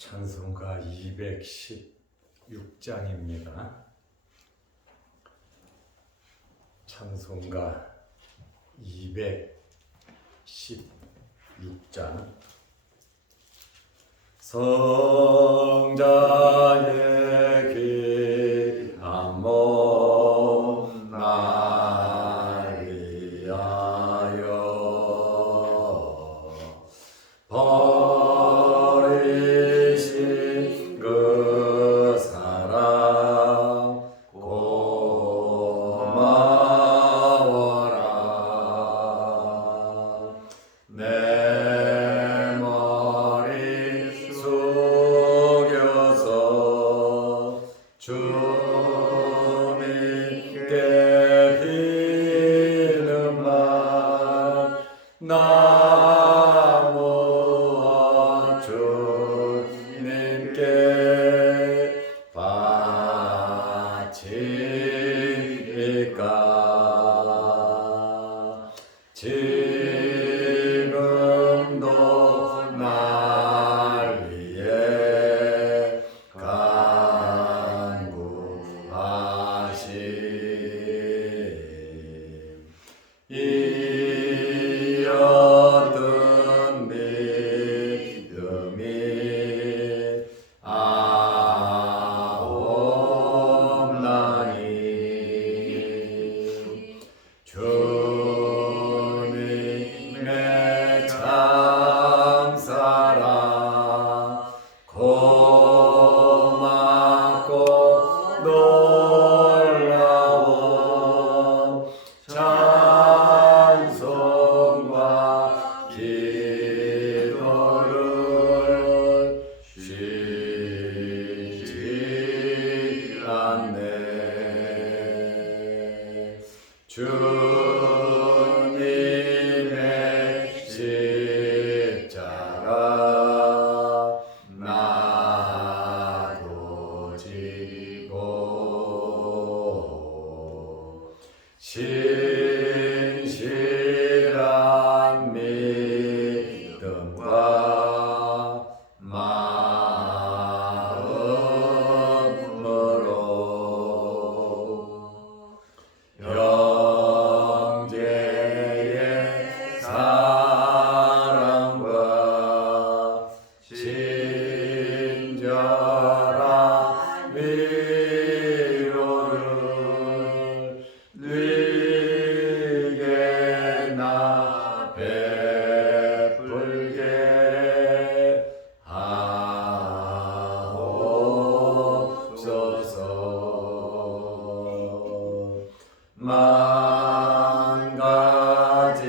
찬송가 216장입니다. 찬송가 216장. 성자의 귀한 몸 날 위하여 버리신 그 사랑 고마워라. 내 머리 숙여서 주님께 비는 말 나무 주님께 바치리까. 지금도 날 위해 간구하심. 이 얻은 믿음이 아옵나니 주님의 참사랑 고맙고 놀라운 찬송과 기도를 쉬지 않네. 주님의 십자가 나도 지고 신실한 믿음과 마음으로 형제의 사랑과 친절한 위로를 누리게 나 베풀게 하옵소서. 만 가지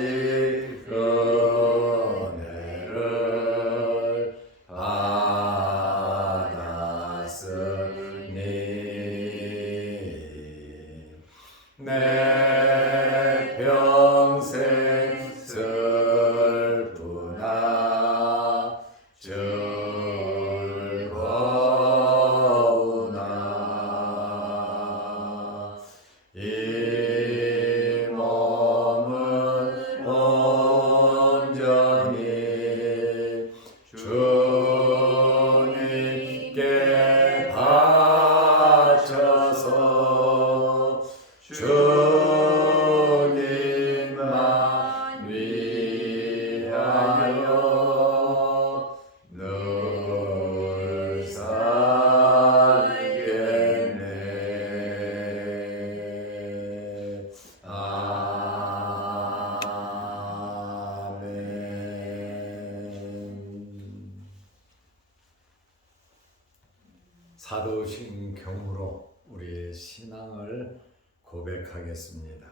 은혜를 받았으니 내 평생 슬프나 즐거우나 이 몸은 온전히 주님께 바쳐서 주님만 위하여 늘 살겠네. 아멘. 사도신경으로 우리의 신앙을 고백하겠습니다.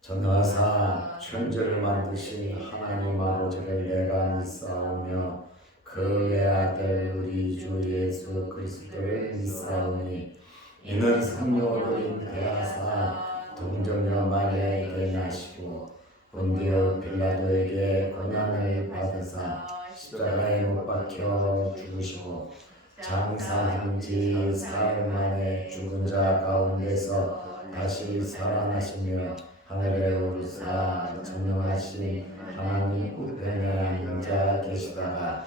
전능하사 천지를 만드신 하나님 아버지를 내가 믿사오며 그 외아들 우리 주 예수 그리스도를 믿사오니 이는 성령으로 잉태하사 동정녀 마리아에게 나시고 본디오 빌라도에게 고난을 받으사 십자가에 못 박혀 죽으시고 장사한 지 사흘 만에 죽은 자 가운데서 다시 살아나시며 하늘에 오르사 전능하신 하나님 우편에 앉아 계시다가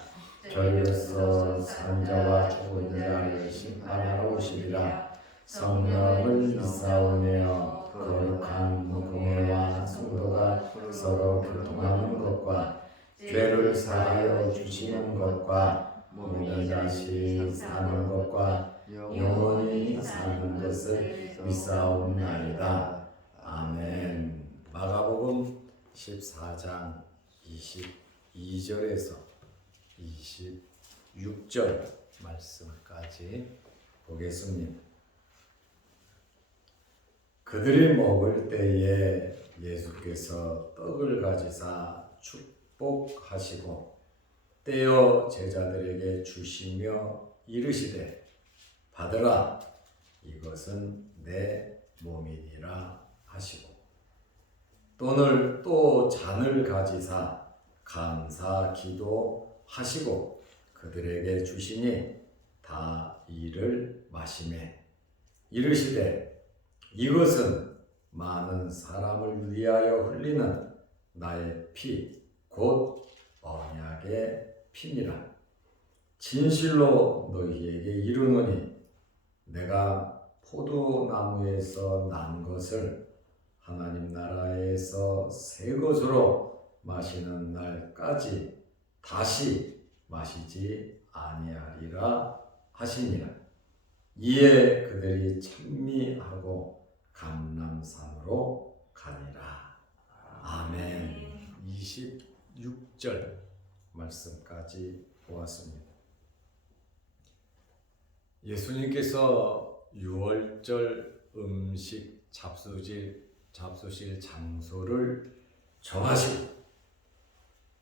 저리로서 산자와 죽은 자를 심판하러 오시리라. 성령을 믿사오며 거룩한 무공회와 성도가 서로 교통하는 것과 죄를 사하여 주시는 것과 몸이 다시 사는 것과 영원히 사는 것을 믿사옵나이다. 아멘. 마가복음 14장 22절에서 26절 말씀까지 보겠습니다. 그들이 먹을 때에 예수께서 떡을 가지사 축복하시고 떼어 제자들에게 주시며 이르시되 받으라, 이것은 내 몸이니라 하시고 또 잔을 가지사 감사 기도하시고 그들에게 주시니 다 이를 마시매 이르시되 이것은 많은 사람을 위하여 흘리는 나의 피 곧 언약의 피니라. 진실로 너희에게 이르노니 내가 포도나무에서 난 것을 하나님 나라에서 새 것으로 마시는 날까지 다시 마시지 아니하리라 하시니라. 이에 그들이 찬미하고 감람산으로 가니라. 아멘. 26절 말씀까지 보았습니다. 예수님께서 유월절 음식 잡수실 장소를 정하시고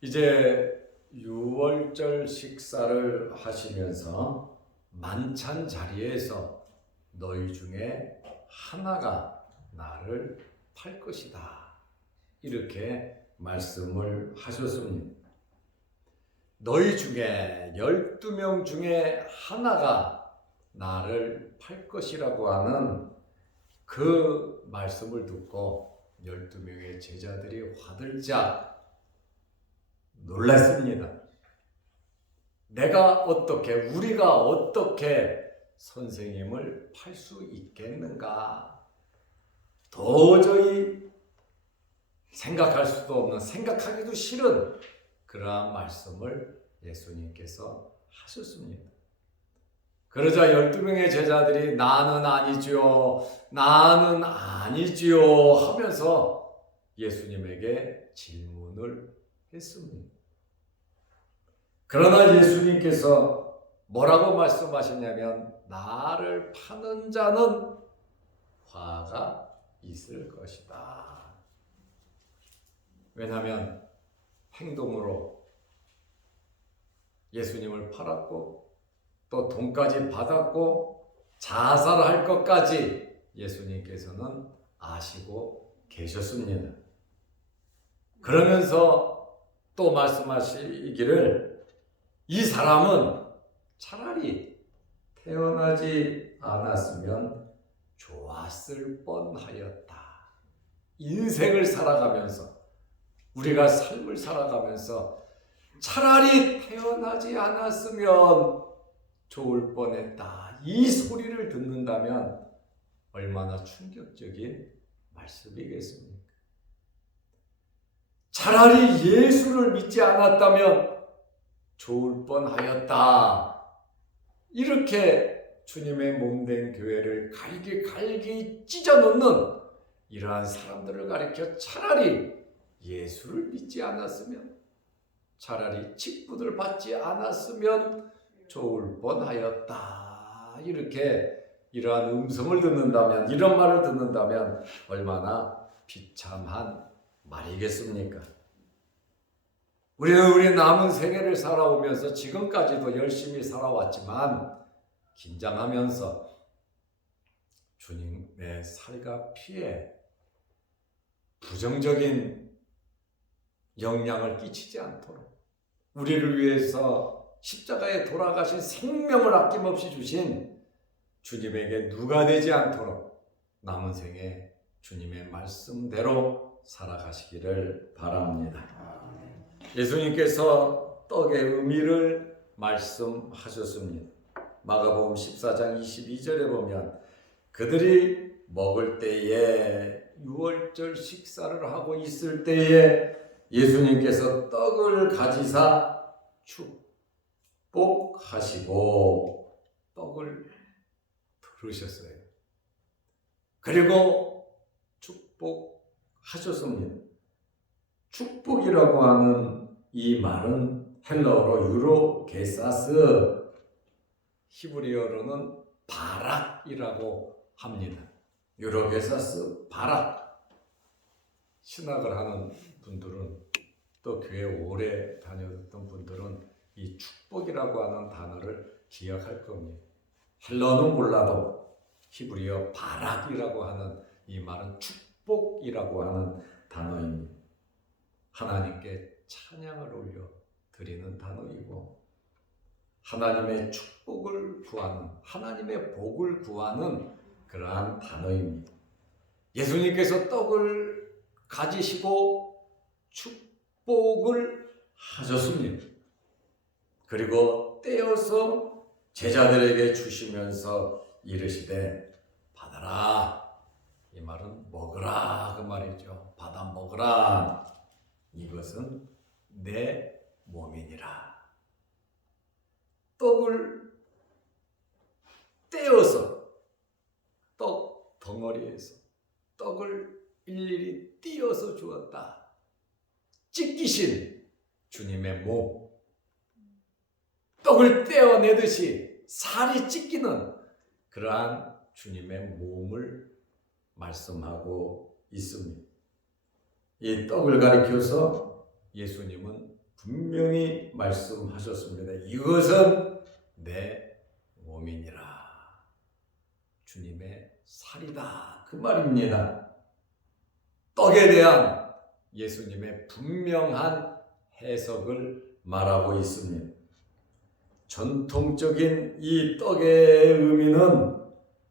이제 유월절 식사를 하시면서 만찬 자리에서 너희 중에 하나가 나를 팔 것이다, 이렇게 말씀을 하셨습니다. 너희 중에 12명 중에 하나가 나를 팔 것이라고 하는 그 말씀을 듣고 12명의 제자들이 화들짝 놀랐습니다. 우리가 어떻게 선생님을 팔 수 있겠는가? 도저히 생각할 수도 없는, 생각하기도 싫은 그러한 말씀을 예수님께서 하셨습니다. 그러자 12명의 제자들이 나는 아니지요 하면서 예수님에게 질문을 했습니다. 그러나 예수님께서 뭐라고 말씀하셨냐면 나를 파는 자는 화가 있을 것이다. 왜냐하면 행동으로 예수님을 팔았고 또 돈까지 받았고 자살할 것까지 예수님께서는 아시고 계셨습니다. 그러면서 또 말씀하시기를 이 사람은 차라리 태어나지 않았으면 좋았을 뻔하였다. 인생을 살아가면서 우리가 삶을 살아가면서 차라리 태어나지 않았으면 좋을 뻔했다. 이 소리를 듣는다면 얼마나 충격적인 말씀이겠습니까? 차라리 예수를 믿지 않았다면 좋을 뻔하였다. 이렇게 주님의 몸된 교회를 갈기 찢어놓는 이러한 사람들을 가리켜 차라리 예수를 믿지 않았으면, 차라리 직분을 받지 않았으면 좋을 뻔하였다. 이렇게 이러한 음성을 듣는다면, 이런 말을 듣는다면 얼마나 비참한 말이겠습니까? 우리는 우리 남은 생애를 살아오면서 지금까지도 열심히 살아왔지만 긴장하면서 주님의 살과 피에 부정적인 영향을 끼치지 않도록 우리를 위해서 십자가에 돌아가신 생명을 아낌없이 주신 주님에게 누가 되지 않도록 남은 생에 주님의 말씀대로 살아가시기를 바랍니다. 예수님께서 떡의 의미를 말씀하셨습니다. 마가복음 14장 22절에 보면 그들이 먹을 때에 유월절 식사를 하고 있을 때에 예수님께서 떡을 가지사 축복하시고 떡을 들으셨어요. 그리고 축복하셨습니다. 축복이라고 하는 이 말은 헬라어로 유로게사스, 히브리어로는 바락이라고 합니다. 유로게사스 바락. 신학을 하는 분들은 또 교회 오래 다녔던 분들은 이 축복이라고 하는 단어를 기억할 겁니다. 헬라어는 몰라도 히브리어 바락이라고 하는 이 말은 축복이라고 하는 단어입니다. 하나님께 찬양을 올려 드리는 단어이고 하나님의 축복을 구하는, 하나님의 복을 구하는 그러한 단어입니다. 예수님께서 떡을 가지시고 축복을 하셨습니다. 그리고 떼어서 제자들에게 주시면서 이르시되 받아라. 이 말은 먹으라 그 말이죠. 받아 먹으라. 이것은 내 몸이니라. 떡을 떼어서 떡 덩어리에서 떡을 일일이 띄어서 주었다. 찢기신 주님의 몸. 떡을 떼어내듯이 살이 찢기는 그러한 주님의 몸을 말씀하고 있습니다. 이 떡을 가리켜서 예수님은 분명히 말씀하셨습니다. 이것은 내 몸이니라. 주님의 살이다. 그 말입니다. 떡에 대한 예수님의 분명한 해석을 말하고 있습니다. 전통적인 이 떡의 의미는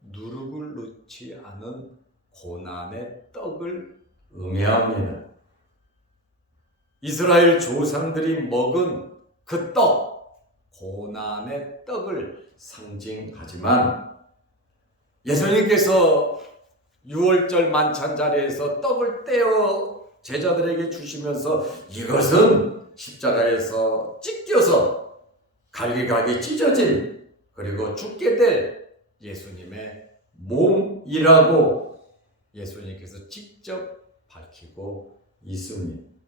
누룩을 넣지 않은 고난의 떡을 의미합니다. 이스라엘 조상들이 먹은 그 떡, 고난의 떡을 상징하지만 예수님께서 유월절 만찬 자리에서 떡을 떼어 제자들에게 주시면서 이것은 십자가에서 찢겨서 갈기갈기 찢어진 그리고 죽게 될 예수님의 몸이라고 예수님께서 직접 밝히고 있습니다.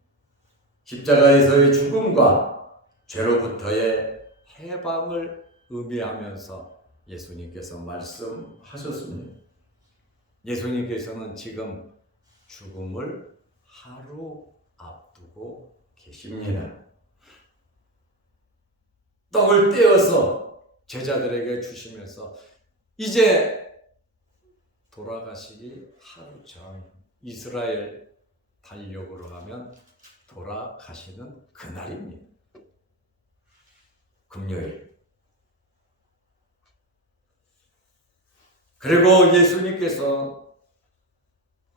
십자가에서의 죽음과 죄로부터의 해방을 의미하면서 예수님께서 말씀하셨습니다. 예수님께서는 지금 죽음을 하루 앞두고 계십니다. 떡을 떼어서 제자들에게 주시면서 이제 돌아가시기 하루 전 이스라엘 달력으로 하면 돌아가시는 그날입니다. 금요일. 그리고 예수님께서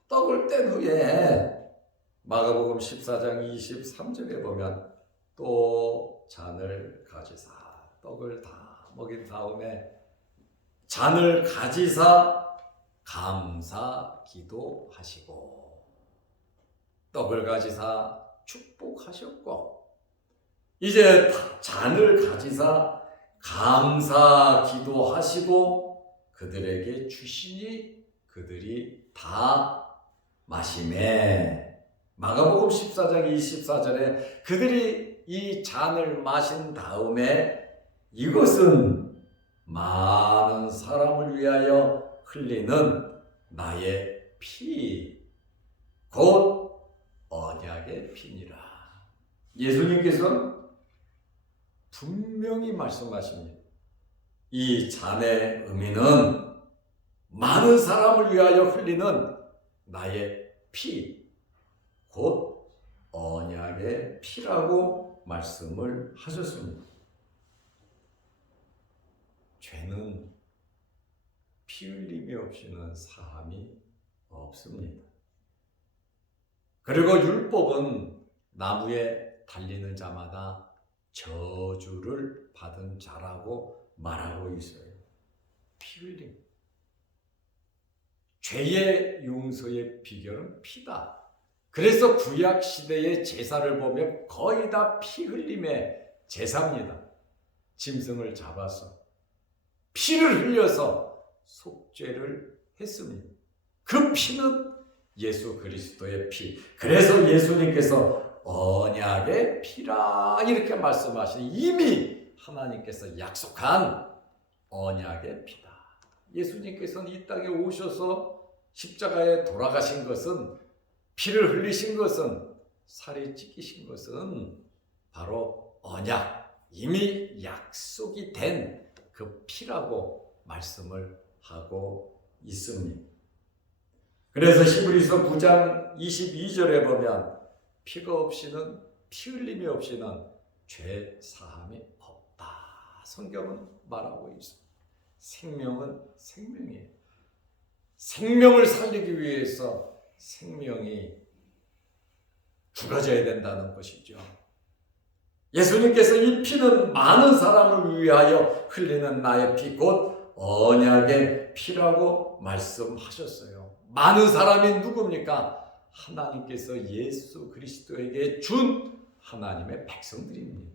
떡을 뗀 후에 마가복음 14장 23절에 보면 또 잔을 가지사 떡을 다 먹인 다음에 잔을 가지사 감사 기도하시고 떡을 가지사 축복하셨고 이제 잔을 가지사 감사 기도하시고 그들에게 주시니 그들이 다 마시매. 마가복음 14장 24절에 그들이 이 잔을 마신 다음에 이것은 많은 사람을 위하여 흘리는 나의 피, 곧 언약의 피니라. 예수님께서 분명히 말씀하십니다. 이 잔의 의미는 많은 사람을 위하여 흘리는 나의 피, 곧 언약의 피라고 말씀을 하셨습니다. 죄는 피 흘림이 없이는 사함이 없습니다. 그리고 율법은 나무에 달리는 자마다 저주를 받은 자라고 말하고 있어요. 피 흘림. 죄의 용서의 비결은 피다. 그래서 구약 시대의 제사를 보면 거의 다 피 흘림의 제사입니다. 짐승을 잡아서 피를 흘려서 속죄를 했습니다. 그 피는 예수 그리스도의 피. 그래서 예수님께서 언약의 피라 이렇게 말씀하시니 이미 하나님께서 약속한 언약의 피다. 예수님께서는 이 땅에 오셔서 십자가에 돌아가신 것은, 피를 흘리신 것은, 살이 찢기신 것은 바로 언약, 이미 약속이 된 그 피라고 말씀을 하고 있습니다. 그래서 히브리서 9장 22절에 보면 피가 없이는, 피 흘림이 없이는 죄 사함이 없다. 성경은 말하고 있습니다. 생명은 생명이에요. 생명을 살리기 위해서 생명이 죽어져야 된다는 것이죠. 예수님께서 이 피는 많은 사람을 위하여 흘리는 나의 피, 곧 언약의 피라고 말씀하셨어요. 많은 사람이 누굽니까? 하나님께서 예수 그리스도에게 준 하나님의 백성들입니다.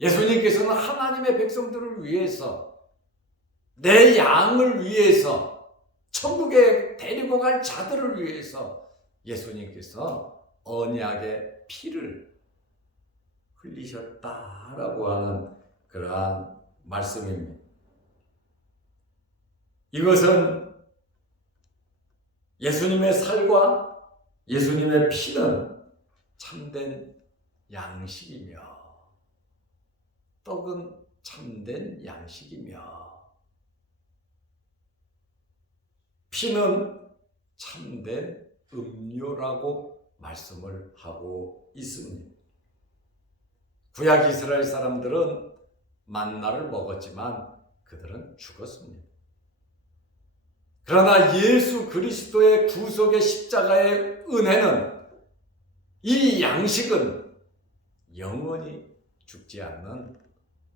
예수님께서는 하나님의 백성들을 위해서, 내 양을 위해서, 천국에 데리고 갈 자들을 위해서 예수님께서 언약의 피를 흘리셨다라고 하는 그러한 말씀입니다. 이것은 예수님의 살과 예수님의 피는 참된 양식이며, 떡은 참된 양식이며, 피는 참된 음료라고 말씀을 하고 있습니다. 구약 이스라엘 사람들은 만나를 먹었지만 그들은 죽었습니다. 그러나 예수 그리스도의 구속의 십자가의 은혜는, 이 양식은 영원히 죽지 않는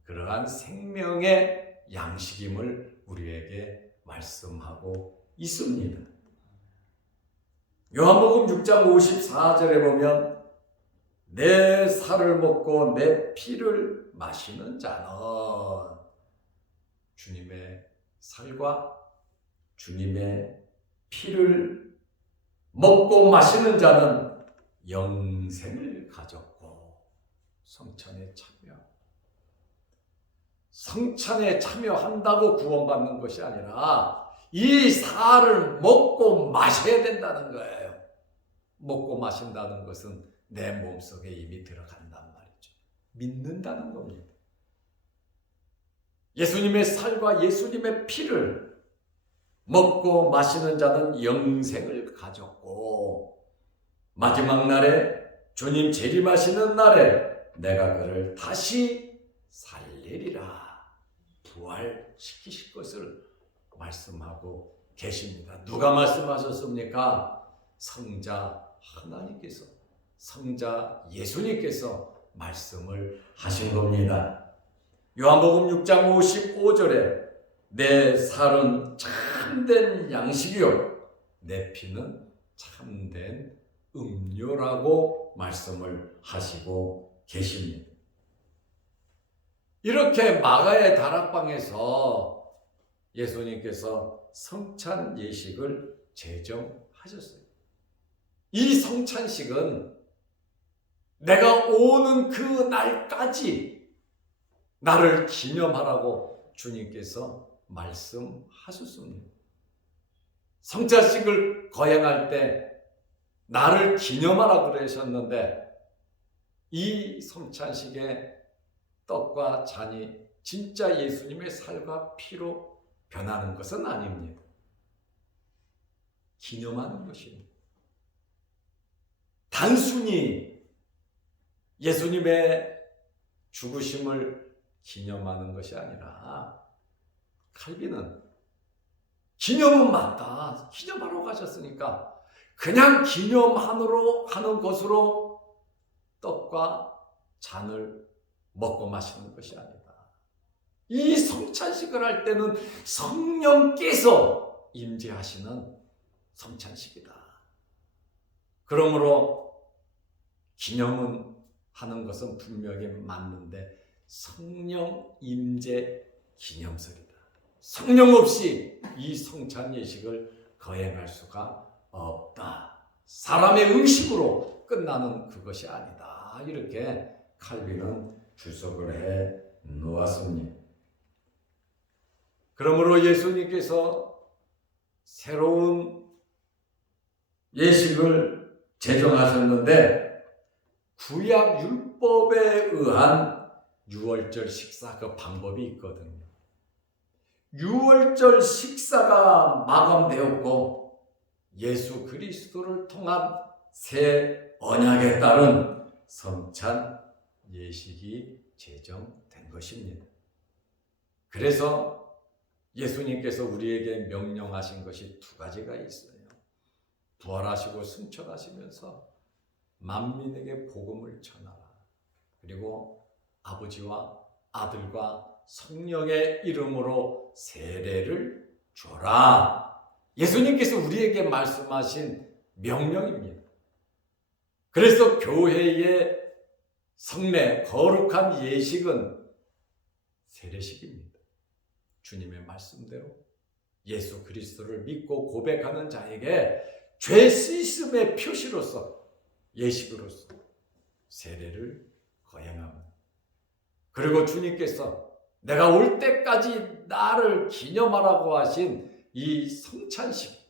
그러한 생명의 양식임을 우리에게 말씀하고 있습니다. 요한복음 6장 54절에 보면 내 살을 먹고 내 피를 마시는 자는, 주님의 살과 주님의 피를 먹고 마시는 자는 영생을 가졌고 성찬에 참여한다고 구원받는 것이 아니라 이 살을 먹고 마셔야 된다는 거예요. 먹고 마신다는 것은 내 몸속에 이미 들어간단 말이죠. 믿는다는 겁니다. 예수님의 살과 예수님의 피를 먹고 마시는 자는 영생을 가졌고, 마지막 날에 주님 재림하시는 날에 내가 그를 다시 살리리라, 부활시키실 것을 말씀하고 계십니다. 누가 말씀하셨습니까? 성자 하나님께서, 성자 예수님께서 말씀을 하신 겁니다. 요한복음 6장 55절에 내 살은 참된 양식이요 내 피는 참된 음료라고 말씀을 하시고 계십니다. 이렇게 마가의 다락방에서 예수님께서 성찬 예식을 제정하셨어요. 이 성찬식은 내가 오는 그 날까지 나를 기념하라고 주님께서 말씀하셨습니다. 성찬식을 거행할 때 나를 기념하라 그러셨는데, 이 성찬식의 떡과 잔이 진짜 예수님의 살과 피로 변하는 것은 아닙니다. 기념하는 것입니다. 단순히 예수님의 죽으심을 기념하는 것이 아니라, 칼빈은 기념은 맞다, 기념하러 가셨으니까 그냥 기념하는 것으로 떡과 잔을 먹고 마시는 것이 아니다. 이 성찬식을 할 때는 성령께서 임재하시는 성찬식이다. 그러므로 기념은 하는 것은 분명히 맞는데 성령 임재 기념석이다. 성령 없이 이 성찬 예식을 거행할 수가 없다. 사람의 의식으로 끝나는 그것이 아니다. 이렇게 칼빈은 주석을 해 놓았습니다. 그러므로 예수님께서 새로운 예식을 제정하셨는데 구약 율법에 의한 유월절 식사 그 방법이 있거든요. 유월절 식사가 마감되었고 예수 그리스도를 통한 새 언약에 따른 성찬 예식이 제정된 것입니다. 그래서 예수님께서 우리에게 명령하신 것이 두 가지가 있어요. 부활하시고 승천하시면서 만민에게 복음을 전하라. 그리고 아버지와 아들과 성령의 이름으로 세례를 줘라. 예수님께서 우리에게 말씀하신 명령입니다. 그래서 교회의 성례, 거룩한 예식은 세례식입니다. 주님의 말씀대로 예수 그리스도를 믿고 고백하는 자에게 죄 씻음의 표시로서 예식으로서 세례를 거행합니다. 그리고 주님께서 내가 올 때까지 나를 기념하라고 하신 이 성찬식,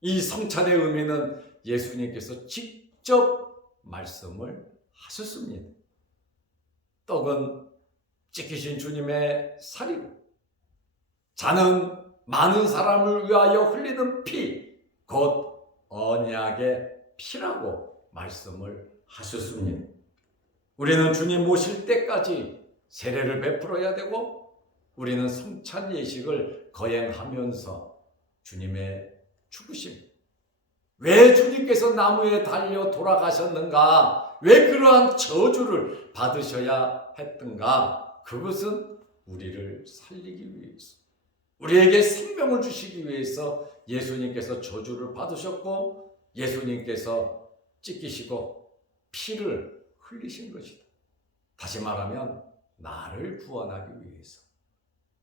이 성찬의 의미는 예수님께서 직접 말씀을 하셨습니다. 떡은 찢기신 주님의 살이고 잔은 많은 사람을 위하여 흘리는 피, 곧 언약의 피라고 말씀을 하셨습니다. 우리는 주님 오실 때까지 세례를 베풀어야 되고 우리는 성찬 예식을 거행하면서 주님의 죽으심, 왜 주님께서 나무에 달려 돌아가셨는가, 왜 그러한 저주를 받으셔야 했던가, 그것은 우리를 살리기 위해서, 우리에게 생명을 주시기 위해서 예수님께서 저주를 받으셨고 예수님께서 찢기시고 피를 흘리신 것이다. 다시 말하면 나를 구원하기 위해서,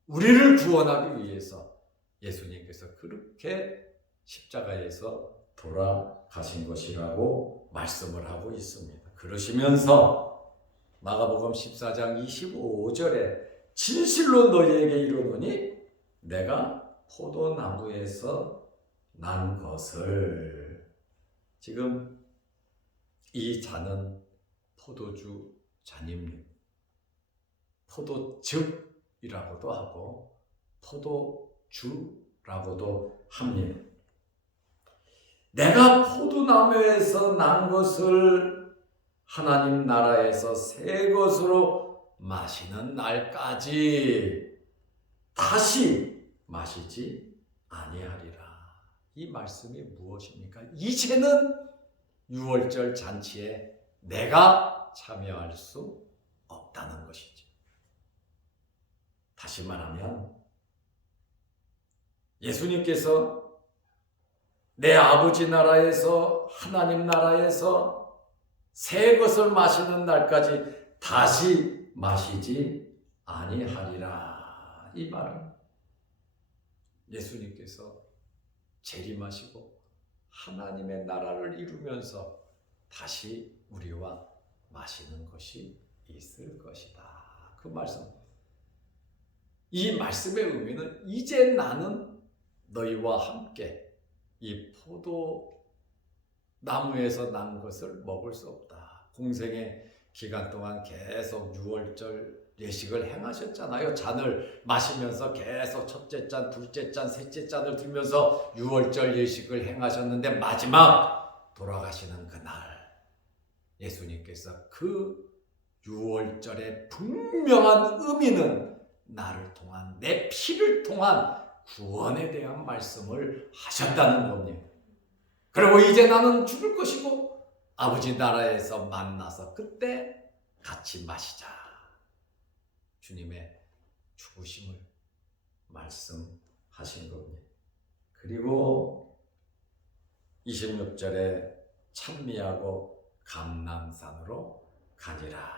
우리를 구원하기 위해서 예수님께서 그렇게 십자가에서 돌아가신 것이라고 말씀을 하고 있습니다. 그러시면서 마가복음 14장 25절에 진실로 너희에게 이르노니 내가 포도나무에서 난 것을, 지금 이 잔은 포도주 잔입니다. 포도즙이라고도 하고 포도주라고도 합니다. 내가 포도나무에서 난 것을 하나님 나라에서 새 것으로 마시는 날까지 다시 마시지 아니하리라. 이 말씀이 무엇입니까? 이제는 유월절 잔치에 내가 참여할 수 없다는 것이죠. 다시 말하면 예수님께서 내 아버지 나라에서, 하나님 나라에서 새 것을 마시는 날까지 다시 마시지 아니하리라. 이 말은 예수님께서 재림하시고 하나님의 나라를 이루면서 다시 우리와 마시는 것이 있을 것이다. 그 말씀. 이 말씀의 의미는 이제 나는 너희와 함께 이 포도나무에서 난 것을 먹을 수 없다. 공생의 기간 동안 계속 유월절 예식을 행하셨잖아요. 잔을 마시면서 계속 첫째 잔, 둘째 잔, 셋째 잔을 들면서 유월절 예식을 행하셨는데 마지막 돌아가시는 그날 예수님께서 그 유월절의 분명한 의미는 나를 통한, 내 피를 통한 구원에 대한 말씀을 하셨다는 겁니다. 그리고 이제 나는 죽을 것이고 아버지 나라에서 만나서 그때 같이 마시자. 주님의 죽으심을 말씀하신 겁니다. 그리고 26절에 찬미하고 감람산으로 가니라.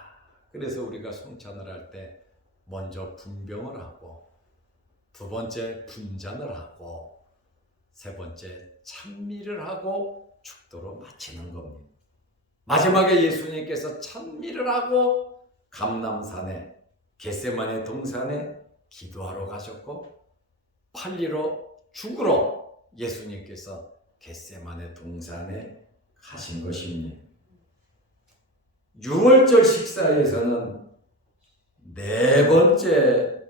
그래서 우리가 성찬을 할 때 먼저 분병을 하고 두 번째 분잔을 하고 세 번째 찬미를 하고 축도로 마치는 겁니다. 마지막에 예수님께서 찬미를 하고 감람산에 겟세마네 동산에 기도하러 가셨고 팔리로 죽으러 예수님께서 겟세마네 동산에 가신 것입니다. 유월절 식사에서는 네 번째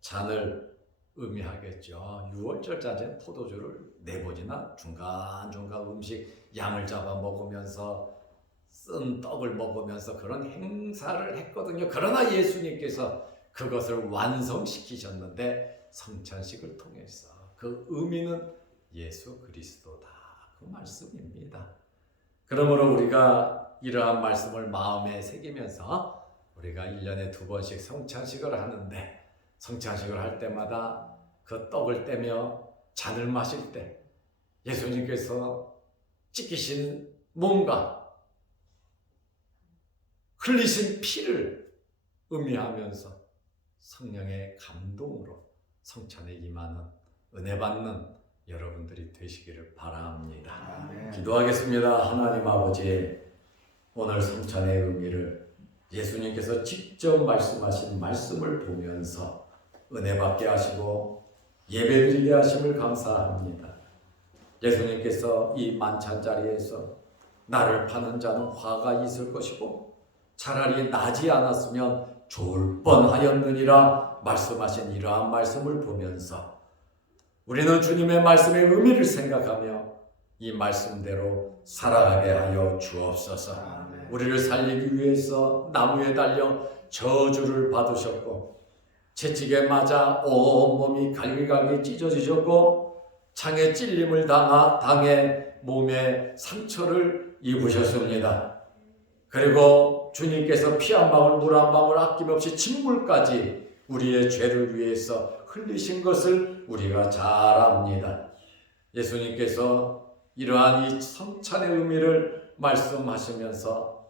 잔을 의미하겠죠. 유월절 잔에 포도주를 네 번이나 중간중간 음식 양을 잡아 먹으면서 쓴 떡을 먹으면서 그런 행사를 했거든요. 그러나 예수님께서 그것을 완성시키셨는데 성찬식을 통해서 그 의미는 예수 그리스도다. 그 말씀입니다. 그러므로 우리가 이러한 말씀을 마음에 새기면서 우리가 1년에 2번씩 성찬식을 하는데 성찬식을 할 때마다 그 떡을 떼며 잔을 마실 때 예수님께서 찢기신 몸과 흘리신 피를 의미하면서 성령의 감동으로 성찬에 임하는 은혜 받는 여러분들이 되시기를 바랍니다. 아멘. 기도하겠습니다. 하나님 아버지, 오늘 성찬의 의미를 예수님께서 직접 말씀하신 말씀을 보면서 은혜 받게 하시고 예배드리게 하심을 감사합니다. 예수님께서 이 만찬 자리에서 나를 파는 자는 화가 있을 것이고 차라리 나지 않았으면 좋을 뻔하였느니라 말씀하신 이러한 말씀을 보면서 우리는 주님의 말씀의 의미를 생각하며 이 말씀대로 살아가게 하여 주옵소서. 아멘. 우리를 살리기 위해서 나무에 달려 저주를 받으셨고 채찍에 맞아 온몸이 갈기갈기 찢어지셨고 창에 찔림을 당해 몸에 상처를 입으셨습니다. 그리고 주님께서 피 한 방울 물 한 방울 아낌없이 진물까지 우리의 죄를 위해서 흘리신 것을 우리가 잘 압니다. 예수님께서 이러한 이 성찬의 의미를 말씀하시면서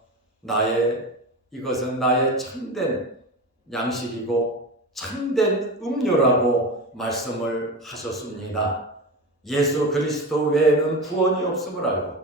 이것은 나의 참된 양식이고 참된 음료라고 말씀을 하셨습니다. 예수 그리스도 외에는 구원이 없음을 알고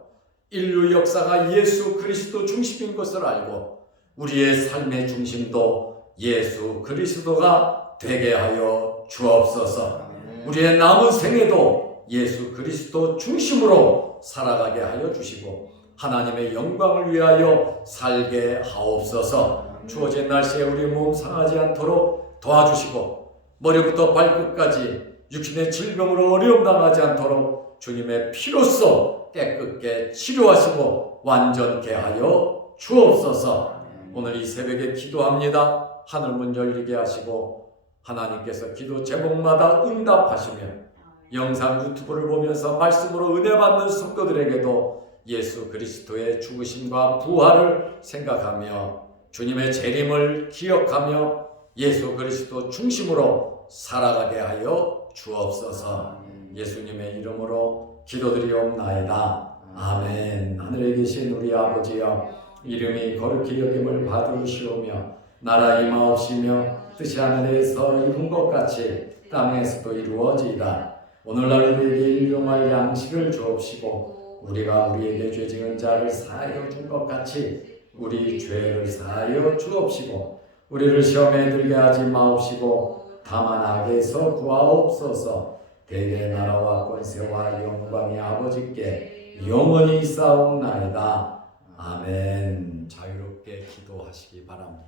인류 역사가 예수 그리스도 중심인 것을 알고 우리의 삶의 중심도 예수 그리스도가 되게 하여 주옵소서. 우리의 남은 생애도 예수 그리스도 중심으로 살아가게 하여 주시고 하나님의 영광을 위하여 살게 하옵소서. 주어진 날씨에 우리 몸 상하지 않도록 도와주시고 머리부터 발끝까지 육신의 질병으로 어려움 당하지 않도록 주님의 피로써 깨끗게 치료하시고 완전케 하여 주옵소서. 오늘 이 새벽에 기도합니다. 하늘문 열리게 하시고 하나님께서 기도 제목마다 응답하시며 영상 유튜브를 보면서 말씀으로 은혜 받는 성도들에게도 예수 그리스도의 죽으심과 부활을 생각하며 주님의 재림을 기억하며 예수 그리스도 중심으로 살아가게 하여 주옵소서. 예수님의 이름으로 기도드리옵나이다. 아멘. 하늘에 계신 우리 아버지여, 이름이 거룩히 여김을 받으시오며 나라 임하옵시며 뜻이 하늘에서 이룬 것 같이 땅에서도 이루어지이다. 오늘날 우리에게 일용할 양식을 주옵시고 우리가 우리에게 죄 지은 자를 사하여 준 것 같이 우리 죄를 사하여 주옵시고 우리를 시험에 들게 하지 마옵시고 다만 악에서 구하옵소서. 대개 나라와 권세와 영광이 아버지께 영원히 있사옵나이다. 아멘. 자유롭게 기도하시기 바랍니다.